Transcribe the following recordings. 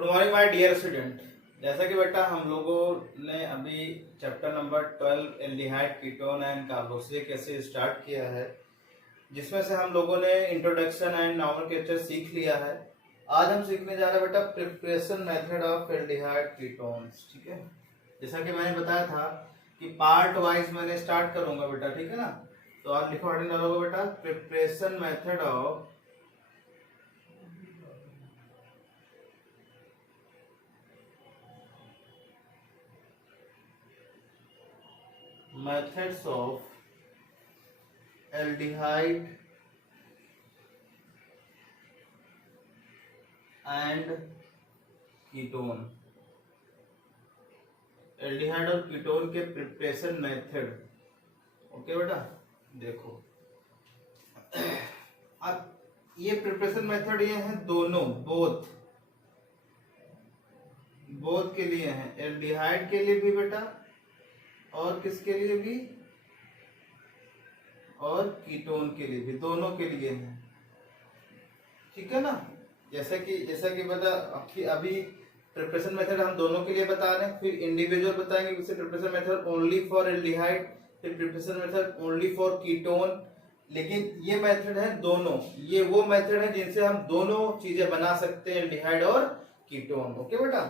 Good morning my dear student. जैसा कि बेटा हम लोगों ने अभी chapter number 12 aldehyde ketone and carboxylic acid start किया है, जिसमें से हम लोगों ने इंट्रोडक्शन एंड नॉमेनक्लेचर सीख लिया है। आज हम सीखने जा रहे हैं बेटा preparation method of aldehyde ketones. ठीक है, जैसा कि मैंने बताया था कि पार्ट वाइज मैंने स्टार्ट करूंगा बेटा, ठीक है ना। तो आप लिखो हेडिंग डालोगे बेटा preparation method of methods of aldehyde and ketone. Aldehyde और कीटोन के प्रिपरेशन मेथड। ओके बेटा, देखो अब ये प्रिपरेशन मेथड ये है दोनों, बोथ के लिए हैं, एल्डिहाइड के लिए भी बेटा और किसके लिए भी, और कीटोन के लिए भी, दोनों के लिए है। ठीक है ना। जैसा कि बता अभी प्रिपरेशन मेथड हम दोनों के लिए बता रहे हैं, फिर इंडिविजुअल बताएंगे जैसे preparation method only for aldehyde, फिर preparation method only for ketone. लेकिन ये मेथड है दोनों, ये वो मेथड है जिनसे हम दोनों चीजें बना सकते हैं, एल्डिहाइड और कीटोन। ओके बेटा,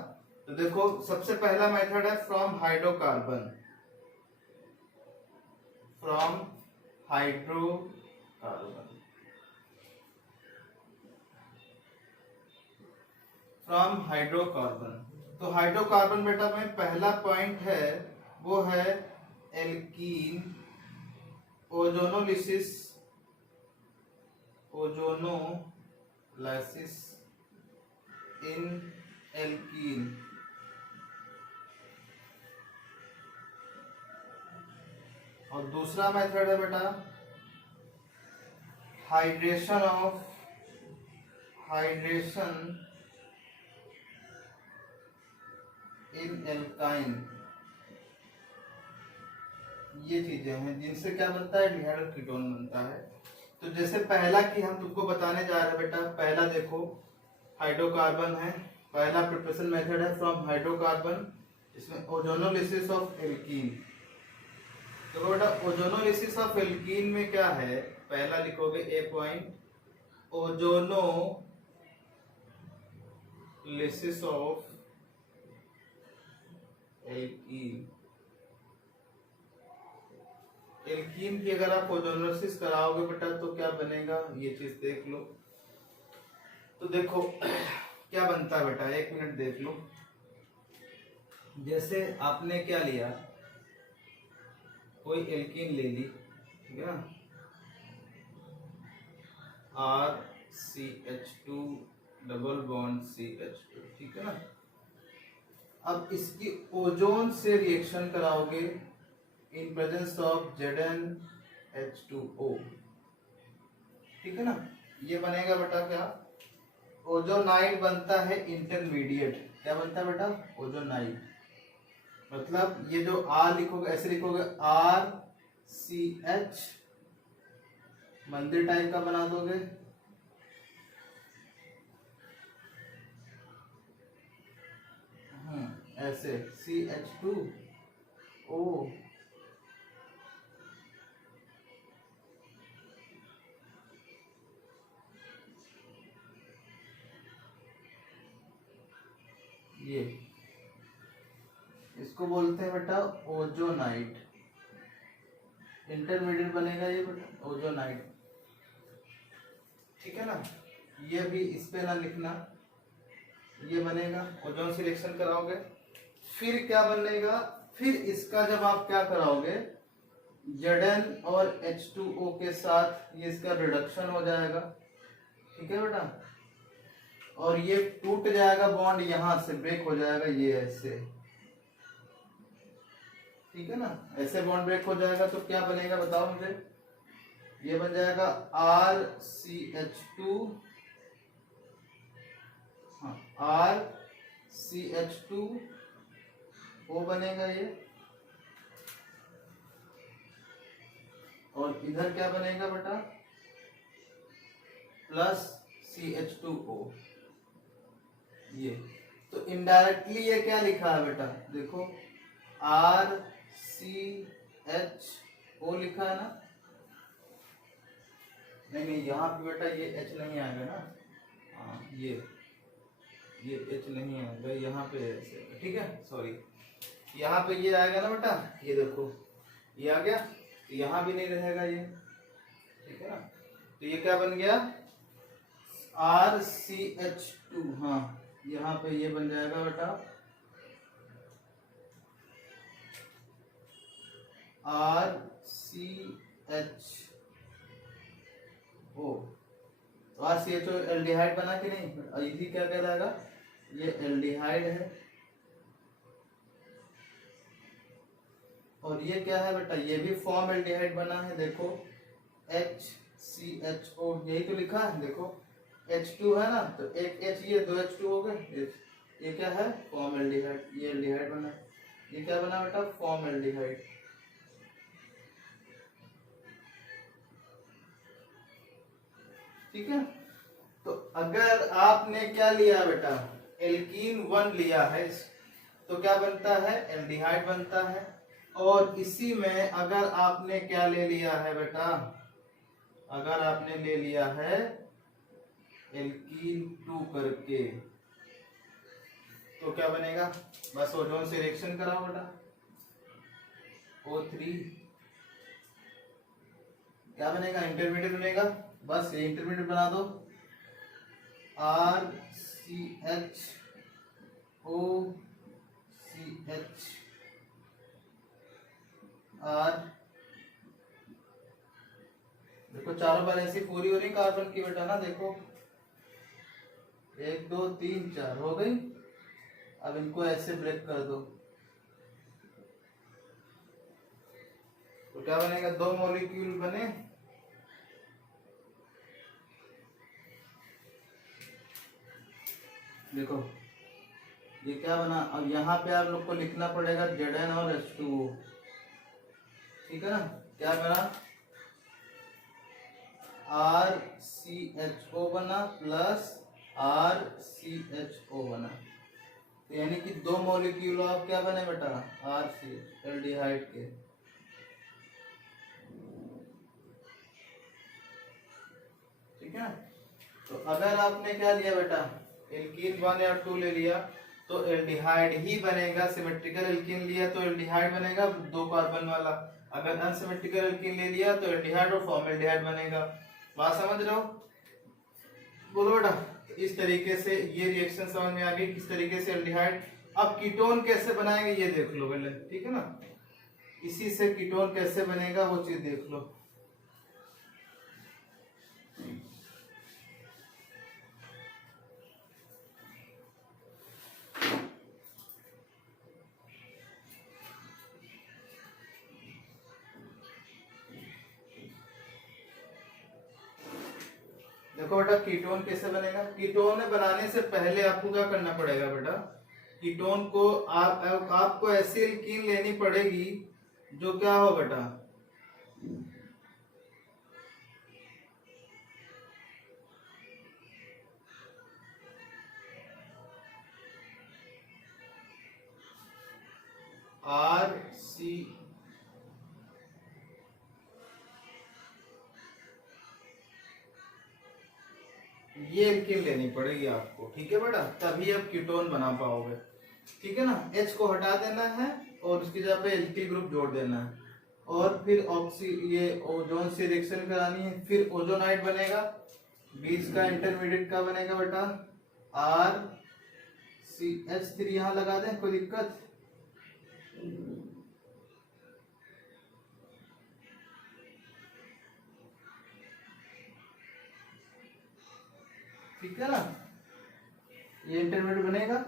तो देखो सबसे पहला मेथड है from hydrocarbon, from hydrocarbon, from hydrocarbon. तो हाइड्रोकार्बन बेटा में पहला पॉइंट है वो है एल्कीन ओजोनोलिसिस, ओजोनोलाइसिस इन एल्कीन। और दूसरा मेथड है बेटा हाइड्रेशन इन एल्काइन। ये चीजें हैं जिनसे क्या बनता है, एल्डिहाइड और कीटोन बनता है। तो जैसे पहला की हम तुमको बताने जा रहे हैं बेटा, पहला देखो हाइड्रोकार्बन है, पहला प्रिपरेशन मेथड है फ्रॉम हाइड्रोकार्बन, इसमें ओजोनोलिसिस ऑफ एल्कीन। तो बेटा ओजोनोलिसिस ऑफ एल्कीन में क्या है, पहला लिखोगे A point, ozonolysis of alkene. Alkene की अगर आप ओजोनोलिसिस कराओगे बेटा तो क्या बनेगा, ये चीज देख लो। तो देखो क्या बनता है बेटा, एक मिनट देख लो। जैसे आपने क्या लिया, कोई एल्कीन ले ली, ठीक है ना, RCH2 डबल बॉन्ड CH2, ठीक है ना। अब इसकी ओजोन से रिएक्शन कराओगे इन प्रेजेंस ऑफ ZnH2O, ठीक है ना। ये बनेगा बेटा क्या, ओजोनाइड बनता है इंटरमीडिएट। क्या बनता है बेटा, ओजोनाइड। मतलब ये जो R लिखोगे ऐसे लिखोगे, RCH मंदिर टाइप का बना दोगे, ऐसे CH2O, ये इसको बोलते हैं बेटा ओजोनाइड। इंटरमीडिएट बनेगा ये बेटा ओजोनाइड, ठीक है ना। ये भी इस पे ना लिखना, ये बनेगा, ओजोन से रिएक्शन कराओगे, फिर क्या बनेगा, फिर इसका जब आप क्या कराओगे Zn और H2O के साथ ये इसका रिडक्शन हो जाएगा, ठीक है बेटा। और ये टूट जाएगा बॉन्ड, यहां से ब्रेक हो जाएगा, ये ऐसे, ठीक है ना, ऐसे बॉन्ड ब्रेक हो जाएगा। तो क्या बनेगा बताओ मुझे, ये बन जाएगा RCH2, RCH2O बनेगा ये, और इधर क्या बनेगा बेटा, प्लस CH2O, ये तो इनडायरेक्टली ये क्या लिखा है बेटा, देखो RCHO लिखा है ना। नहीं यहाँ पे बेटा ये H नहीं आएगा ना, हाँ ये H नहीं आएगा, यहाँ पे ऐसे, ठीक है, सॉरी यहाँ पे ये आएगा ना बेटा, ये देखो ये आ गया, तो यहाँ भी नहीं रहेगा ये, ठीक है ना। तो ये क्या बन गया RCH2, हाँ यहाँ पे ये बन जाएगा बेटा RCHO। तो RCHO एल्डिहाइड बना कि नहीं, इसी क्या कहलाएगा, ये एल्डिहाइड है। और ये क्या है बेटा, ये भी फॉर्म एल्डिहाइड बना है, देखो HCHO, यही तो लिखा है, देखो H2 है ना, तो एक H, ये दो H2 हो गए, ये क्या है फॉर्म एल्डिहाइड, ये एल्डिहाइड बना, ये क्या बना बेटा फॉर्म एल्डिहाइड। ठीक है, तो अगर आपने क्या लिया बेटा, एल्कीन 1 लिया है, तो क्या बनता है एल्डिहाइड बनता है। और इसी में अगर आपने क्या ले लिया है बेटा, अगर आपने ले लिया है एल्कीन 2 करके, तो क्या बनेगा, बस ओजोन से रिएक्शन कराओ बेटा, O3 क्या बनेगा, इंटरमीडिएट बनेगा, बस ये इंटरमीडिएट बना दो, RCHOCH R, देखो चारों बार ऐसी पूरी हो रही कार्बन की बेटा ना, देखो 1 2 3 4 हो गई। अब इनको ऐसे ब्रेक कर दो, तो क्या बनेगा, 2 मॉलिक्यूल बने, देखो ये क्या बना। अब यहाँ पे आप लोग को लिखना पड़ेगा Zn और H2O, ठीक है ना, क्या बना RCHO बना प्लस RCHO बना, तो यानी कि 2 मॉलिक्यूल ऑफ क्या बने बेटा, RCH एल्डिहाइड के। ठीक है, तो अगर आपने क्या लिया बेटा, एल्कीन 1 या 2 ले लिया तो एल्डिहाइड ही बनेगा, सिमेट्रिकल एल्कीन लिया तो एल्डिहाइड बनेगा 2 कार्बन वाला, अगर अनसिमेट्रिकल एल्कीन ले लिया तो एल्डिहाइड और फॉर्मल्डिहाइड बनेगा। बात समझ रहे हो, बोलो बेटा। इस तरीके से ये रिएक्शन समझ में आ गई, किस तरीके से एल्डिहाइड। अब कीटोन कैसे बनाएंगे ये देख लो पहले, ठीक है ना, इसी से कीटोन कैसे बनेगा वो चीज देख लो। देखो बेटा कीटोन कैसे बनेगा, कीटोन बनाने से पहले आपको क्या करना पड़ेगा बेटा, कीटोन को आपको ऐसी एल्कीन लेनी पड़ेगी जो क्या हो बेटा, RC ये एल्कीन लेनी पड़ेगी आपको, ठीक है बेटा, तभी आप कीटोन बना पाओगे। ठीक है ना, H को हटा देना है और उसकी जगह पे एल्किल ग्रुप जोड़ देना है, और फिर ये ओजोन से रिएक्शन करानी है, फिर ओजोनाइड बनेगा, बीच का इंटरमीडिएट का बनेगा बेटा RCH3, यहाँ लगा दें, कोई दिक्कत। ठीक है ना, ये इंटरमीडिएट बनेगा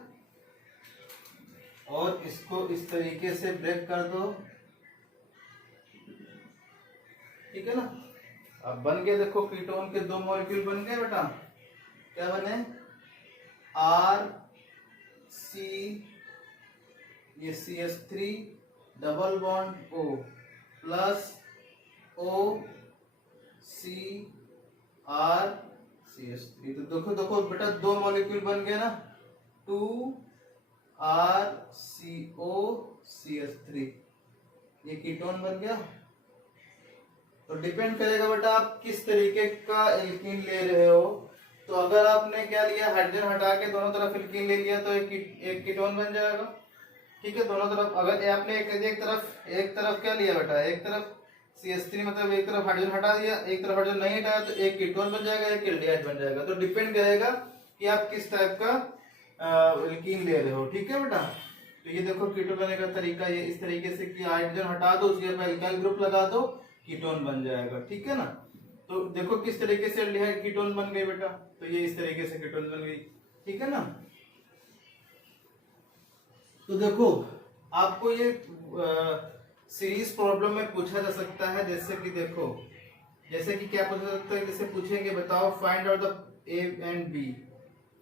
और इसको इस तरीके से ब्रेक कर दो। ठीक है ना, अब बन गए, देखो कीटोन के 2 मॉलिक्यूल बन गए बेटा, क्या बने, RC, ये CH3 double bond O plus OCR CH3, तो देखो बेटा 2 मॉलिक्यूल बन गए ना, 2 RCOCH3, ये कीटोन बन गया। तो डिपेंड करेगा बेटा आप किस तरीके का एल्कीन ले रहे हो। तो अगर आपने क्या लिया, हाइड्रोजन हटा के दोनों तरफ एल्कीन ले लिया तो एक कीटोन बन जाएगा। ठीक है, दोनों तरफ अगर आपने एक तरफ क्या लिया बेटा, एक तरफ CH3 मतलब एक तरफ हाइड्रोजन हटा दिया, एक तरफ हाइड्रोजन नहीं हटाया तो एक कीटोन बन जाएगा, एक एल्डिहाइड बन जाएगा। तो डिपेंड करेगा कि आप किस टाइप का एल्कीन ले रहे हो। ठीक है बेटा, तो ये देखो कीटोन बनने का तरीका ये इस तरीके से कि हाइड्रोजन हटा दो, उसके बाद एल्काइल ग्रुप लगा दो, कीटोन बन जाएगा। ठीक है ना, तो देखो किस तरीके से एल्डिहाइड कीटोन बन गई बेटा, तो ये इस तरीके से कीटोन बन गई। ठीक है ना, तो देखो आपको ये सीरीज प्रॉब्लम में पूछा जा सकता है। जैसे कि देखो, जैसे कि क्या पूछा जा सकता है, जैसे पूछेंगे बताओ find out the A and B,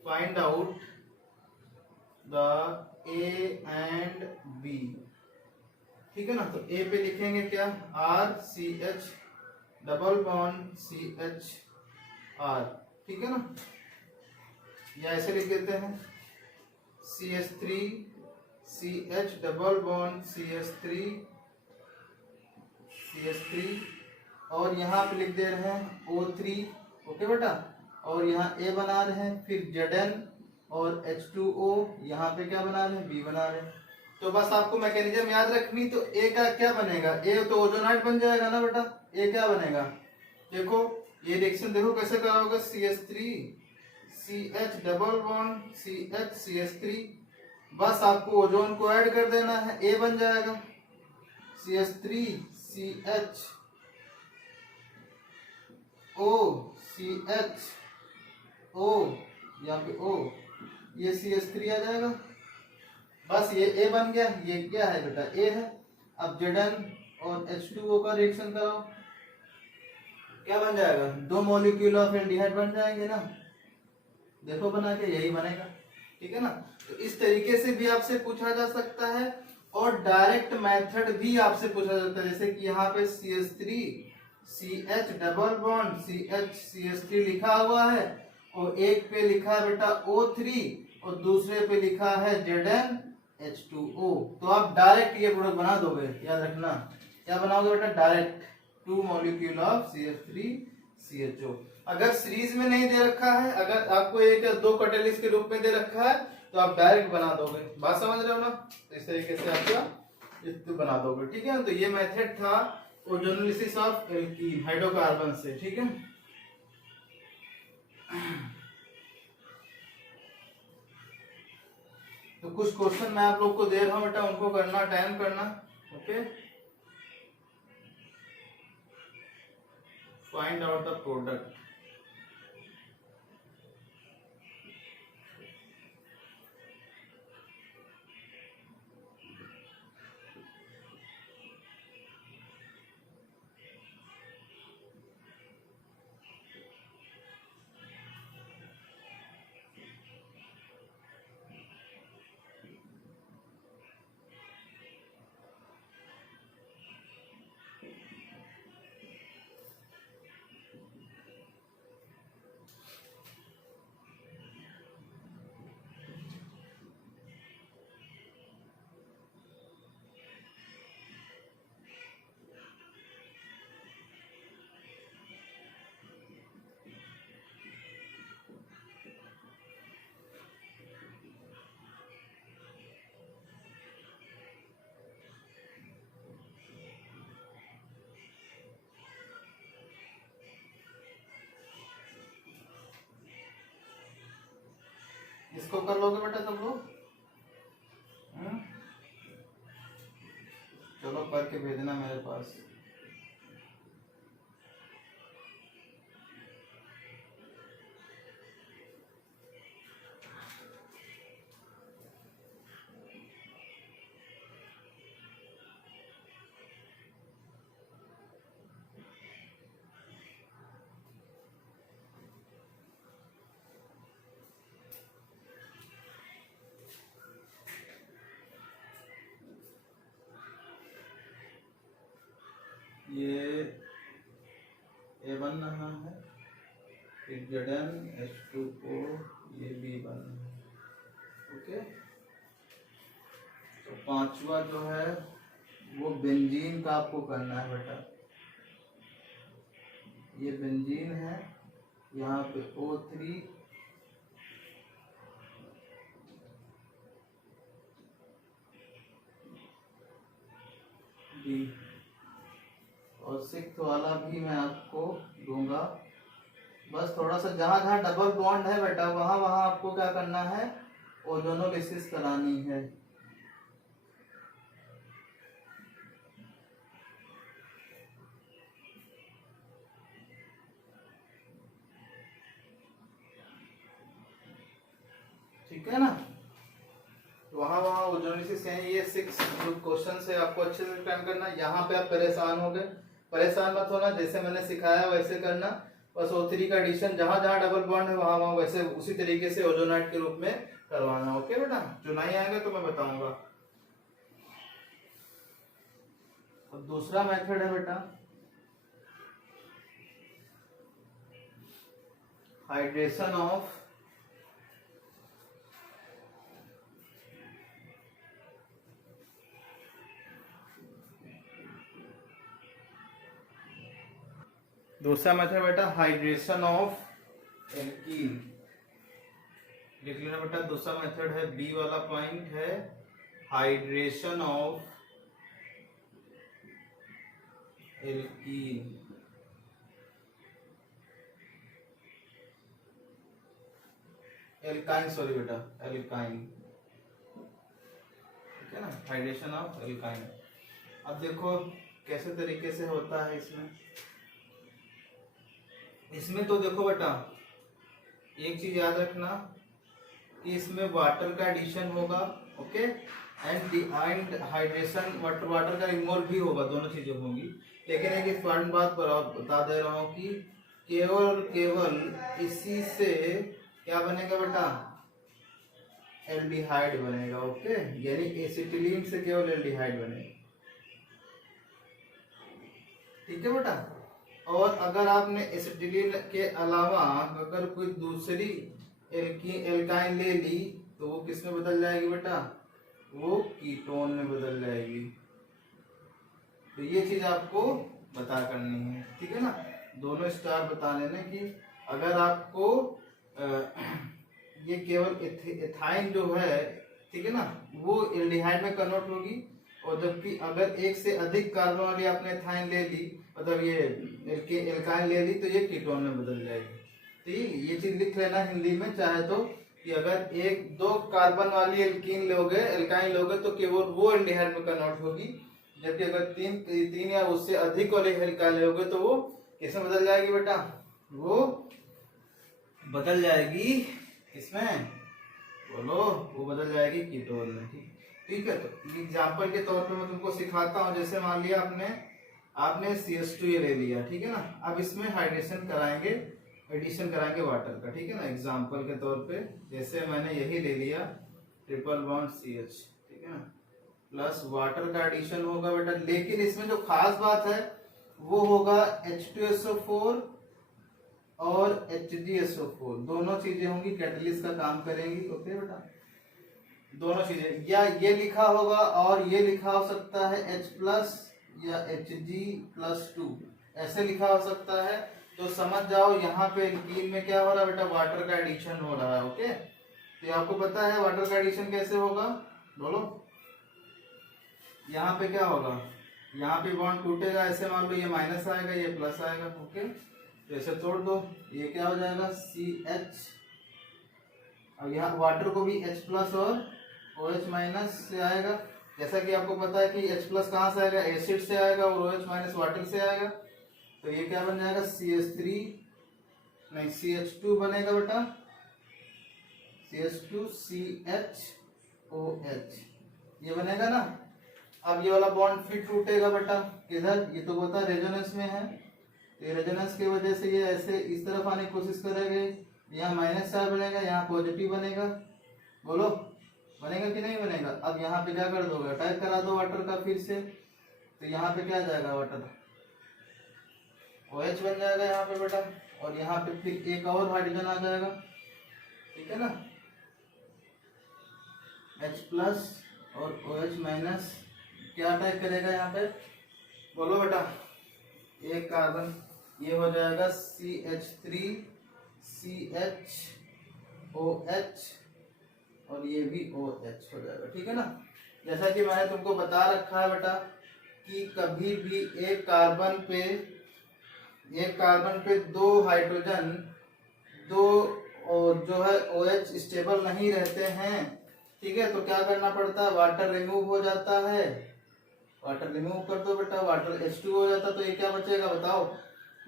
find out the A and B। ठीक है ना, तो A पे लिखेंगे क्या, RCH डबल बॉन्ड CHR। ठीक है ना, या ऐसे लिख देते हैं CH3 CH double bond CH3 और यहाँ पे लिख दे रहे हैं O3। ओके बेटा, और यहाँ A बना रहे हैं, फिर Zn और H2O, यहाँ पे क्या बना रहे हैं, B बना रहे हैं। तो बस आपको मैकेनिज्म याद रखनी। तो A का क्या बनेगा, A तो ओजोनाइड बन जाएगा ना बेटा। A क्या बनेगा, देखो ये रिएक्शन देखो कैसे करा होगा, CH3 CH double bond CH बस आपको ओजोन को ऐड कर देना है, A बन जाएगा CH3 CH O CH O, यहाँ पे O, ये CH3 आ जाएगा। बस ये A बन गया, ये क्या है बेटा, A है। अब Zn और H2O का रिएक्शन कराओ, क्या बन जाएगा, 2 मॉलिक्यूल ऑफ एल्डिहाइड बन जाएंगे ना। देखो बना के यही बनेगा। ठीक है ना, तो इस तरीके से भी आपसे पूछा जा सकता है और डायरेक्ट मेथड भी आपसे पूछा जाता है। जैसे कि यहाँ पे CH3 CH double bond CH लिखा हुआ है और एक पे लिखा है बेटा O3 और दूसरे पे लिखा है Zn H2O। तो आप डायरेक्ट ये प्रोडक्ट बना दोगे, याद रखना। क्या बनाओगे बेटा, direct 2 molecule of CH3 CHO। अगर सीरीज में नहीं दे रखा है, अगर आपको एक या दो कैटलिस्ट के रूप में दे रखा है तो आप डायरेक्ट बना दोगे। बात समझ रहे हो ना, तो इस तरीके से आपका बना दोगे। ठीक है, तो ये मेथड था ओजोनोलिसिस ऑफ एल्कीन हाइड्रोकार्बन से। ठीक है, तो कुछ क्वेश्चन मैं आप लोग को दे रहा हूं बेटा, उनको करना, टाइम करना। Okay, find out the product. इसको कर लोगे बेटा सब लोग, चलो करके भेजना मेरे पास। ये A बन रहा है, फिर Zn H2O, ये B बन रहा है। ओके, तो पांचवा जो है वो बेंजीन का आपको करना है बेटा। ये बेंजीन है, यहाँ पे O3 B, और सिक्स्थ वाला भी मैं आपको दूंगा। बस थोड़ा सा जहां जहां डबल बॉन्ड है बेटा वहां वहां आपको क्या करना है, ओजोनोलिसिस करानी है। ठीक है ना, वहां वहां ओजोनोलिसिस है। ये 6 जो क्वेश्चन है आपको अच्छे से टाइम करना। यहाँ पे आप परेशान हो गए, परेशान मत होना, जैसे मैंने सिखाया वैसे करना। बस O3 का एडिशन जहां जहां डबल बॉन्ड है वहां वहां वैसे उसी तरीके से ओजोनाइड के रूप में करवाना। ओके बेटा, जो नहीं आएगा तो मैं बताऊंगा। और दूसरा मेथड है बेटा हाइड्रेशन ऑफ दूसरा मेथड बेटा हाइड्रेशन ऑफ एल्कीन। लिख लेना बेटा, दूसरा मेथड है बी वाला पॉइंट है hydration of alkene. Alkyne, sorry बेटा, एल्काइन। ठीक है ना, हाइड्रेशन ऑफ एल्काइन। अब देखो कैसे तरीके से होता है इसमें तो देखो बेटा एक चीज याद रखना कि इसमें वाटर का एडिशन होगा, ओके, एंड हाइड्रेशन वाटर का रिमूवल भी होगा, दोनों चीजें होंगी। लेकिन एक इम्पोर्टेंट बात पर बता दे रहा हूँ कि केवल इसी से क्या बनेगा बेटा, एल्डिहाइड बनेगा। ओके, यानी एसिटिलीन से केवल एल्डिहाइड बनेगा। ठीक है बेटा, और अगर आपने एसिटिलीन के अलावा अगर कोई दूसरी एल्काइन ले ली तो वो किस में बदल जाएगी बेटा, वो कीटोन में बदल जाएगी। तो ये चीज आपको बता करनी है। ठीक है ना, दोनों स्टार बता लेना कि अगर आपको ये केवल एथाइन जो है, ठीक है ना, वो एल्डिहाइड में कन्वर्ट होगी, और जबकि अगर एक से अधिक कार्बन वाली आपने एथाइन ले ली, मतलब ये एल्काइन ले ली, तो ये कीटोन में बदल जाएगी। ठीक, ये चीज लिख लेना हिंदी में चाहे तो, कि अगर एक दो कार्बन वाली एल्कीन लोगे, एल्काइन लोगे, तो केवल वो एल्डिहाइड में कन्वर्ट होगी, जबकि अगर तीन या उससे अधिक वाली एल्काइन लोगे तो वो किसमें बदल जाएगी बेटा, वो बदल जाएगी किसमें, बोलो, वो बदल जाएगी कीटोन में। ठीक है, तो एग्जाम्पल के तौर पे मैं तुमको सिखाता हूँ। जैसे मान लिया आपने CH2 ये ले लिया, ठीक है ना, अब इसमें हाइड्रेशन कराएंगे, एडिशन कराएंगे वाटर का। ठीक है ना, एग्जाम्पल के तौर पे जैसे मैंने यही ले लिया ट्रिपल बॉन्ड CH, ठीक है ना, प्लस वाटर का एडिशन होगा बेटा। लेकिन इसमें जो खास बात है वो होगा H2SO4 और HgSO4, दोनों चीजें होंगी, कैटलिस्ट का काम करेंगी। ओके बेटा, दोनों चीजें, या ये लिखा होगा और ये लिखा हो सकता है H+ या Hg+2, ऐसे लिखा हो सकता है। तो समझ जाओ यहाँ पे एल्कीन में क्या हो रहा है बेटा, वाटर का एडिशन हो रहा है। ओके, तो आपको पता है वाटर का एडिशन कैसे होगा, बोलो। यहाँ पे क्या होगा, यहाँ पे बॉन्ड टूटेगा, ऐसे मान लो ये माइनस आएगा, ये प्लस आएगा। ओके, तो ऐसे तोड़ दो, ये क्या हो जाएगा CH, और यहाँ वाटर को भी H+ और OH- से आएगा। जैसा कि आपको पता है कि H+ कहाँ से आएगा, एसिड से आएगा, और OH- वाटर से आएगा। तो ये क्या बन जाएगा CH3, नहीं CH2 बनेगा बेटा, CH2 CHOH, ये बनेगा ना। अब ये वाला बॉन्ड फिर टूटेगा बेटा, किधर, ये तो बता रेजोनेंस में है, तो रेजोनेंस की वजह से ये ऐसे इस तरफ आने की कोशिश करेंगे, यहाँ माइनस चार्ज बनेगा, यहाँ पॉजिटिव बनेगा। बोलो, बनेगा कि नहीं बनेगा। अब यहाँ पे क्या कर दोगे, अटैक करा दो वाटर का फिर से, तो यहाँ पे क्या जाएगा, वाटर OH बन जाएगा यहाँ पे बेटा, और यहाँ पे फिर एक और हाइड्रोजन आ जाएगा। ठीक है ना, H+ और OH माइनस क्या अटैक करेगा यहाँ पे, बोलो बेटा। एक कार्बन ये हो जाएगा CH3 CHOH और ये भी OH हो जाएगा, ठीक है ना। जैसा कि मैंने तुमको बता रखा है बेटा कि कभी भी एक कार्बन पे दो हाइड्रोजन, दो और जो है OH स्टेबल नहीं रहते हैं, ठीक है। तो क्या करना पड़ता है, वाटर रिमूव हो जाता है, वाटर रिमूव कर दो बेटा, वाटर H2 हो जाता, तो ये क्या बचेगा बताओ,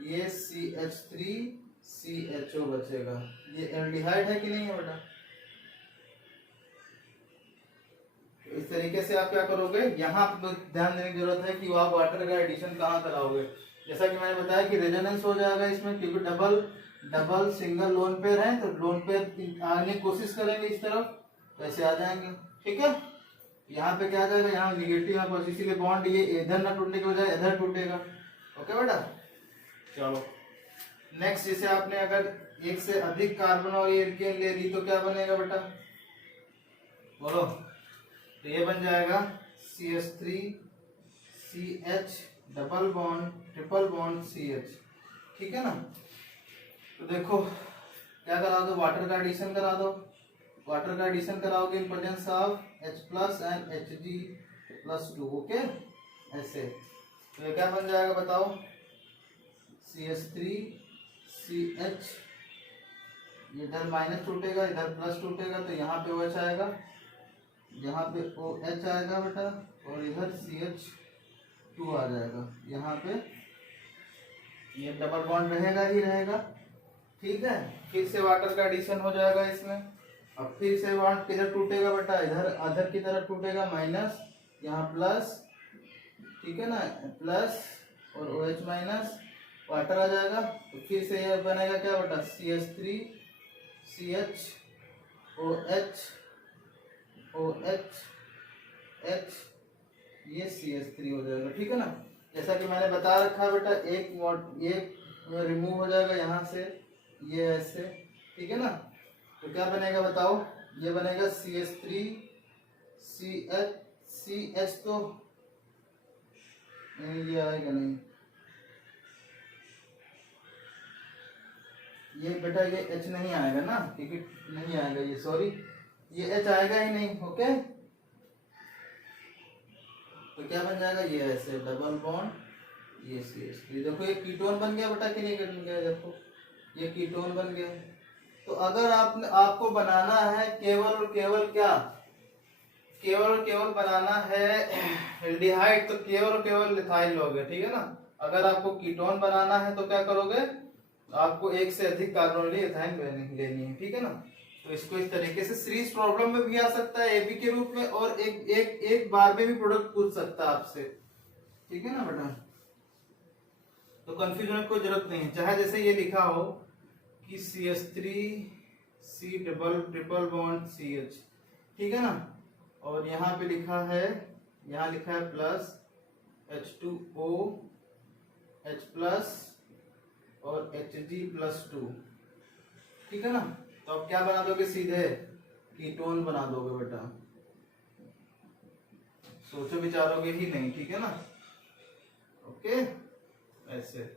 ये CH3 CHO बचेगा। ये एल्डिहाइड है कि नहीं है बेटा। इस तरीके से आप क्या करोगे, यहाँ ध्यान देने की जरूरत है कि आप वाटर का एडिशन कहाँ कराओगे। जैसा कि मैंने बताया कि रेजोनेंस हो जाएगा इसमें, क्योंकि डबल सिंगल लोन पेयर है, तो लोन पेयर आने की कोशिश करेंगे इस तरफ, तो ऐसे आ जाएंगे, ठीक है। यहाँ पे क्या आ जाएगा, यहाँ निगेटिव यहाँ पर, इसीलिए बॉन्ड ये इधर ना टूटने की बजाय इधर टूटेगा। ओके बेटा, चलो नेक्स्ट, जैसे आपने अगर एक से अधिक कार्बन और एल्केन ले ली तो क्या बनेगा बेटा, बोलो। तो ये बन जाएगा CH3 CH double bond triple bond CH, ठीक है ना। तो देखो क्या करा दो, वाटर का एडिशन करा दो, वाटर का एडिशन कराओगे in presence of H+ and Hg+2, okay ऐसे। तो ये क्या बन जाएगा बताओ, CH3 CH, इधर माइनस टूटेगा इधर प्लस टूटेगा, तो यहाँ पे OH आएगा, यहाँ पे OH आएगा बेटा, और इधर CH2 आ जाएगा, यहाँ पे ये डबल बॉन्ड रहेगा ही रहेगा, ठीक है। फिर से वाटर का एडिशन हो जाएगा इसमें, अब फिर से बॉन्ड किधर टूटेगा बेटा, इधर अदर की तरफ टूटेगा, माइनस यहाँ प्लस, ठीक है ना, प्लस और OH माइनस, वाटर आ जाएगा, तो फिर से यह बनेगा क्या बेटा, CH3 CH OH OH H, ये CH3 हो जाएगा, ठीक है ना। जैसा कि मैंने बता रखा है बेटा, एक रिमूव हो जाएगा यहाँ से, ये ऐसे, ठीक है ना। तो क्या बनेगा बताओ, ये बनेगा CH3 CH तो नहीं, ये आएगा नहीं, ये बेटा ये H नहीं आएगा ना, क्योंकि नहीं आएगा ये, सॉरी ये H आएगा ही नहीं, ओके। तो क्या बन जाएगा, ये ऐसे डबल बॉन्ड ये CH3, देखो ये कीटोन बन गया बेटा कि नहीं बन गया, देखो ये कीटोन बन गया। तो अगर आपको बनाना है केवल और केवल क्या, केवल और केवल बनाना है एल्डिहाइड, तो केवल और केवल लिथाइल लोगे, ठीक है ना। अगर आपको कीटोन बनाना है तो क्या करोगे, आपको एक से अधिक कार्बोनिल एथाइन लेनी है, ठीक है ना। तो इसको इस तरीके से सीरीज प्रॉब्लम में भी आ सकता है एबी के रूप में, और एक बार में भी प्रोडक्ट पूछ सकता है आपसे, ठीक है ना बेटा। तो कंफ्यूजन कोई जरूरत नहीं है, चाहे जैसे ये लिखा हो कि CH3 C double triple bond CH, ठीक है ना, और यहाँ पे लिखा है, यहाँ लिखा है प्लस H2O H+ और Hg+2, ठीक है ना। तो अब क्या बना दोगे, सीधे कीटोन बना दोगे बेटा, सोचो विचारोगे ही नहीं, ठीक है ना, ओके ऐसे।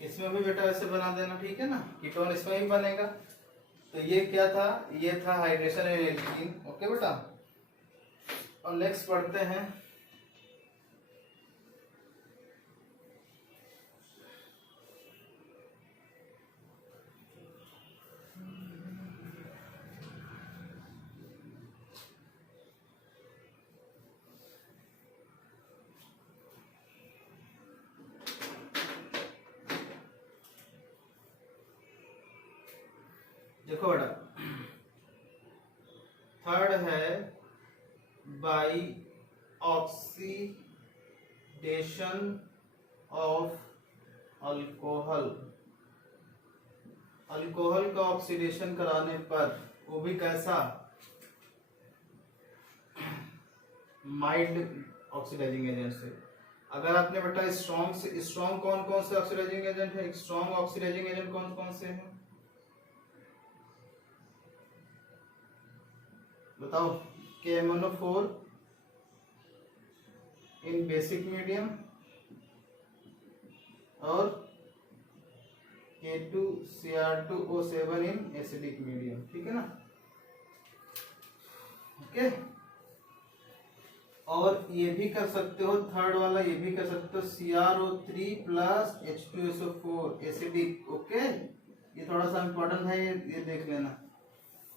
इसमें भी बेटा ऐसे बना देना, ठीक है ना, कीटोन इसमें ही बनेगा। तो ये क्या था, ये था हाइड्रेशन एल्कीन, ओके बेटा। और नेक्स्ट पढ़ते हैं, देखो बेटा, थर्ड है by oxidation of alcohol, alcohol का ऑक्सीडेशन कराने पर, वो भी कैसा, माइल्ड ऑक्सीडाइजिंग एजेंट से। अगर आपने बेटा स्ट्रॉन्ग कौन कौन से ऑक्सीडाइजिंग एजेंट है, स्ट्रॉन्ग ऑक्सीडाइजिंग एजेंट कौन कौन से हैं बताओ। KMnO4 इन बेसिक मीडियम और K2Cr2O7 इन एसिडिक मीडियम, ठीक है ना। ओके, और ये भी कर सकते हो, थर्ड वाला ये भी कर सकते हो, CrO3 plus H2SO4 acidic. Okay, ये थोड़ा सा इंपॉर्टेंट है, ये देख लेना।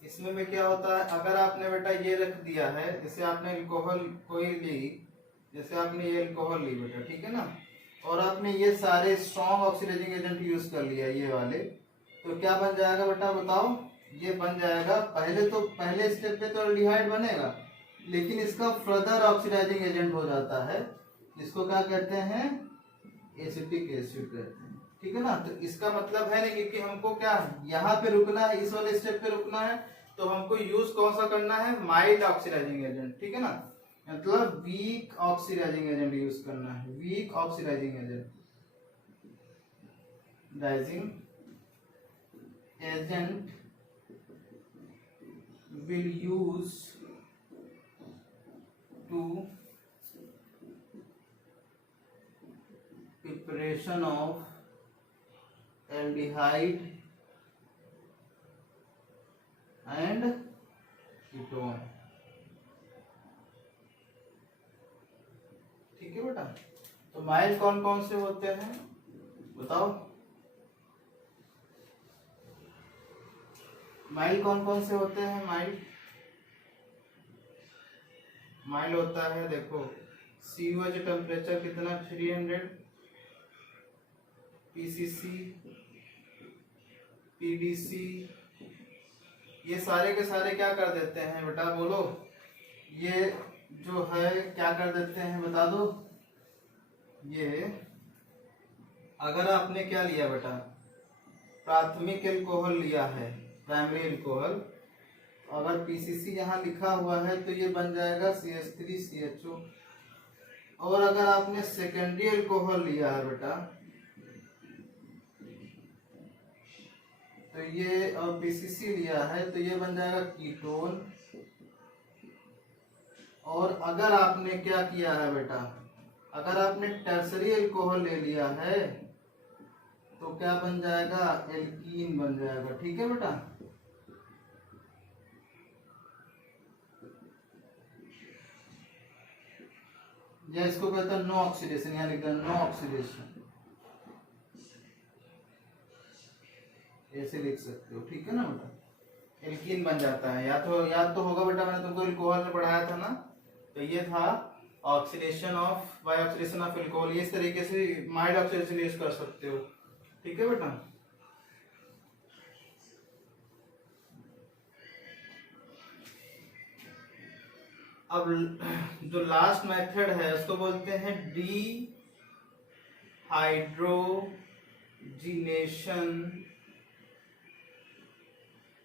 इसमें में क्या होता है, अगर आपने बेटा ये रख दिया है, जैसे आपने अल्कोहल कोई ली, जैसे आपने ये अल्कोहल ली बेटा, ठीक है ना, और आपने ये सारे स्ट्रॉन्ग ऑक्सीडाइजिंग एजेंट यूज कर लिया ये वाले, तो क्या बन जाएगा बेटा बताओ। ये बन जाएगा, पहले स्टेप पे तो एल्डिहाइड बनेगा, लेकिन इसका फर्दर ऑक्सीडाइजिंग एजेंट हो जाता है, जिसको क्या कहते हैं, एसिटिक एसिड कहते हैं, ठीक है ना। तो इसका मतलब है नहीं कि हमको क्या यहाँ पे रुकना है, इस वाले स्टेप पे रुकना है, तो हमको यूज कौन सा करना है, माइल्ड ऑक्सीडाइजिंग एजेंट, ठीक है ना, मतलब वीक ऑक्सीडाइजिंग एजेंट यूज करना है, वीक ऑक्सीडाइजिंग एजेंट, डाइजिंग agent will use to preparation of aldehyde and ketone, ठीक है बेटा। तो माइल्ड कौन कौन से होते हैं बताओ, माइल्ड कौन कौन से होते हैं, माइल्ड होता है, देखो COH टेम्परेचर कितना 300, PCC, PDC, ये सारे के सारे क्या कर देते हैं बेटा बोलो, ये जो है क्या कर देते हैं बता दो। ये अगर आपने क्या लिया बेटा, प्राथमिक एल्कोहल लिया है, प्राइमरी एल्कोहल, अगर PCC यहाँ लिखा हुआ है तो ये बन जाएगा CH3CHO। और अगर आपने सेकेंडरी एल्कोहल लिया है बेटा, तो ये और PCC लिया है तो ये बन जाएगा कीटोन। और अगर आपने क्या किया है बेटा, अगर आपने टर्सरी एल्कोहल ले लिया है तो क्या बन जाएगा, एल्कीन बन जाएगा, ठीक है बेटा। या इसको कहते हैं नो ऑक्सीडेशन, यहाँ लिखा है नो ऑक्सीडेशन, ऐसे लिख सकते हो, ठीक है ना बेटा, एल्कीन बन जाता है। याद तो होगा बेटा, मैंने तुमको एल्कोहल में पढ़ाया था ना, तो ये था oxidation of, by oxidation of alcohol, ये इस तरीके से माइल्ड ऑक्सीडेशन यूज कर सकते हो, ठीक है बेटा। अब जो लास्ट मेथड है उसको बोलते हैं डिहाइड्रोजिनेशन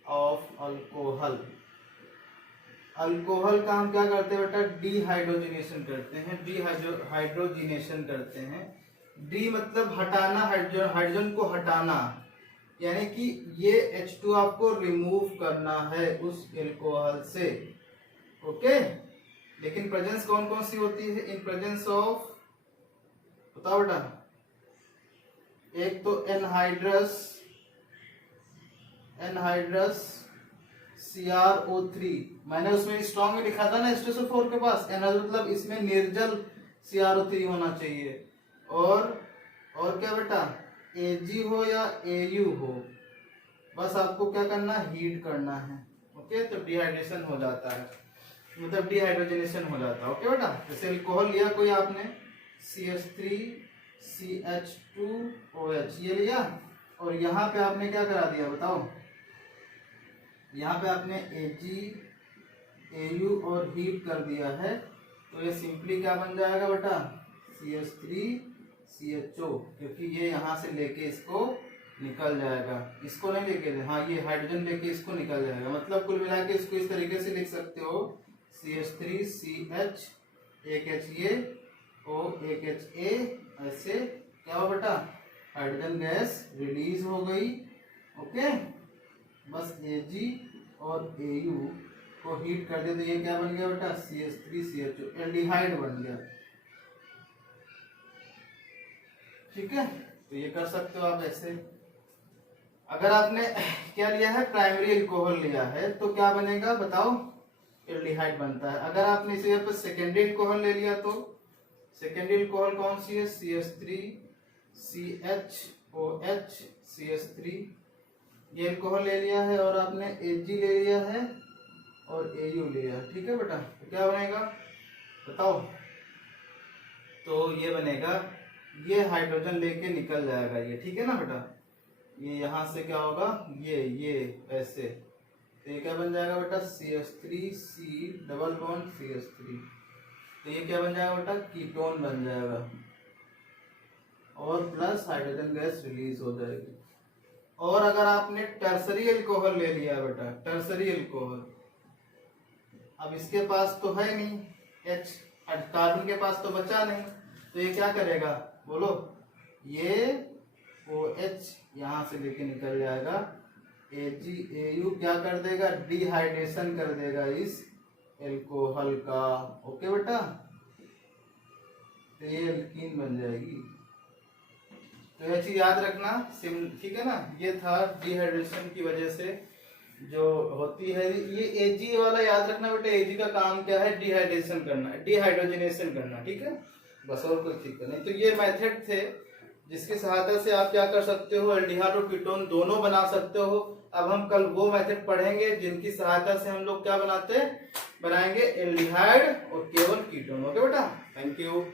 ऑफ अल्कोहल। अल्कोहल का हम क्या करते हैं बेटा, डिहाइड्रोजिनेशन करते हैं, डिहाइड्रोजिनेशन करते हैं। डी मतलब हटाना, हाइड्रोजन को हटाना, यानी कि ये H2 आपको रिमूव करना है उस एल्कोहल से, ओके। लेकिन प्रेजेंस कौन कौन सी होती है, इन प्रेजेंस ऑफ, बताओ बेटा, एक तो एनहाइड्रस CrO3, मैंने उसमें स्ट्रॉन्ग में लिखा था ना H2SO4 के पास, एनहाइड्रस मतलब इसमें निर्जल CrO3 होना चाहिए। और क्या बेटा, Ag हो या Au हो, बस आपको क्या करना है, हीट करना है, ओके। तो डिहाइड्रेशन हो जाता है, मतलब डिहाइड्रोजनेशन हो जाता है, ओके बेटा। जैसे अल्कोहल लिया कोई आपने, CH3CH2OH ये लिया, और यहाँ पे आपने क्या करा दिया बताओ, यहाँ पे आपने Ag Au और हीट कर दिया है, तो ये सिंपली क्या बन जाएगा बेटा, CH3CHO, क्योंकि ये यहाँ से लेके इसको निकल जाएगा। इसको नहीं लेके, हाँ ये हाइड्रोजन लेके इसको निकल जाएगा। मतलब कुल मिला के इसको इस तरीके से लिख सकते हो CH3CH, एक H ये O, एक H A, ऐसे क्या हो बेटा, हाइड्रोजन गैस रिलीज हो गई। ओके, बस Ag और Au को हीट कर दे तो ये क्या बन गया बेटा, CH3CHO, एल्डिहाइड बन गया। ठीक है, तो ये कर सकते हो आप ऐसे। अगर आपने क्या लिया है, प्राइमरी अल्कोहल लिया है, तो क्या बनेगा बताओ, एल्डिहाइड बनता है। अगर आपने इसी जगह पर सेकेंडरी अल्कोहल ले लिया तो सेकेंडरी अल्कोहल कौन सी है, CH3CHOH, CH3 ये अल्कोहल ले लिया है, और आपने Ag ले लिया है और Au ले लिया। ठीक है बेटा, तो क्या बनेगा बताओ, तो ये बनेगा, ये हाइड्रोजन लेके निकल जाएगा ये। ठीक है ना बेटा, ये यहाँ से क्या होगा, ये ऐसे, तो ये क्या बन जाएगा बेटा, CH3C डबल बॉन्ड CH3, तो ये क्या बन जाएगा बेटा, कीटोन बन जाएगा, और प्लस हाइड्रोजन गैस रिलीज हो जाएगी। और अगर आपने टर्सरी अल्कोहल ले लिया बेटा, टर्सरी अल्कोहल, अब इसके पास तो है नहीं H, कार्बन के पास तो बचा नहीं, तो ये क्या करेगा बोलो, ये OH यहाँ से लेके निकल जाएगा, AgAu क्या कर देगा, डिहाइड्रेशन कर देगा इस अल्कोहल का। ओके बेटा, तो ये एल्कीन बन जाएगी। तो यह चीज याद रखना, ठीक है ना। ये था डिहाइड्रेशन की वजह से जो होती है ये Ag वाला याद रखना बेटा, Ag का काम क्या है, डिहाइड्रेशन करना, डिहाइड्रोजनेशन करना। ठीक है, बस और कोई ठीक नहीं। तो ये मेथड थे जिसकी सहायता से आप क्या कर सकते हो, एल्डिहाइड और कीटोन दोनों बना सकते हो। अब हम कल वो मेथड पढ़ेंगे जिनकी सहायता से हम लोग क्या बनाएंगे, एल्डिहाइड और केवल कीटोन। ओके बेटा, थैंक यू।